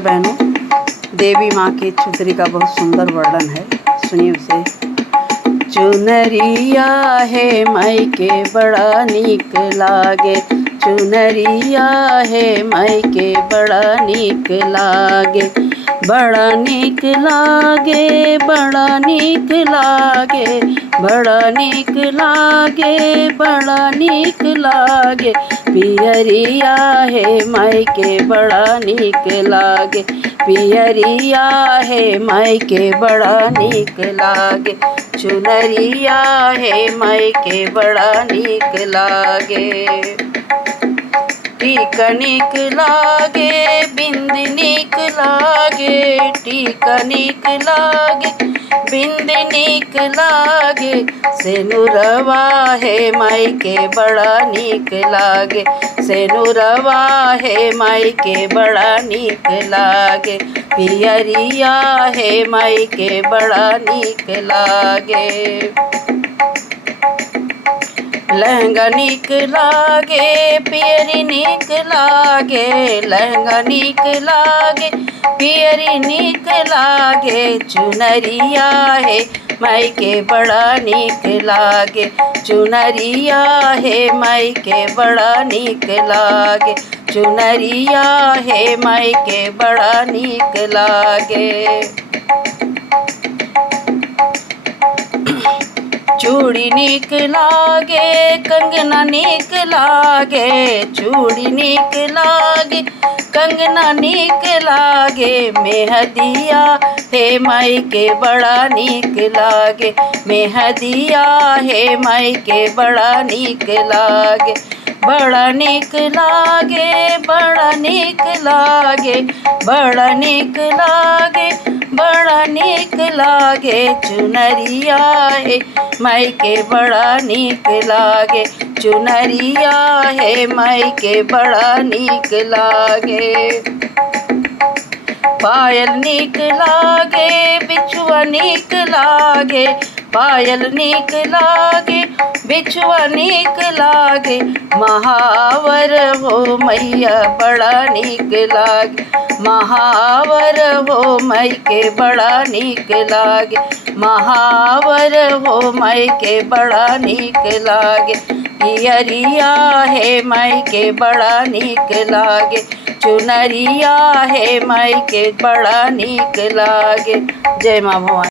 बहनों, देवी माँ की चुनरी का बहुत सुंदर वर्णन है, सुनिए उसे। चुनरिया है मायके बड़ा नीक लागे, चुनरिया है मायके बड़ा नीक लागे, बड़ा नीक लागे, बड़ा नीक लागे, बड़ा नीक लागे, बड़ा नीक लागे। पियरिया है मायके बड़ा नीक लागे, पियरिया है मायके बड़ा नीक लागे, चुनरिया है मायके बड़ा नीक लागे। टीका नीक लागे, बिंद नीक लागे, टीका नीक लागे, बिंद नीक लागे, सेनुरवा है मायके बड़ा नीक लागे, सेनुरवा है मायके बड़ा नीक लागे, पियरिया है मायके बड़ा नीक लागे। लहंगा नीक लागे, पियरी नीक लागे, लहंगा नीक लागे, पियरी नीक लागे, चुनरिया है मायके बड़ा नीक लागे, चुनरिया है मायके बड़ा नीक लागे, चुनरिया है मायके बड़ा नीक लागे। चूड़ी नीक लागे, कंगना नीक लागे, चूड़ी नीक लागे, कंगना नीक लागे, मेहदिया है मायके बड़ा नीक लागे, मेहदिया है मायके बड़ा नीक लागे, बड़ा नीक लागे, बड़ा नीक लागे, बड़ा नीक लागे, बड़ा नीक लागे, चुनरिया है मायके बड़ा नीक लागे, चुनरिया है मायके बड़ा नीक लागे। पायल नीक लागे, बिछुआ नीक लागे, पायल नीक लागे, बिछुआ नीक लागे, महावर हो मैया बड़ा नीक लागे, महावर हो मायके बड़ा नीक लागे, महावर हो मायके बड़ा नीक लागे, पियरिया है मायके बड़ा नीक लागे, चुनरिया है मायके बड़ा नीक लागे। जय माँ भवानी।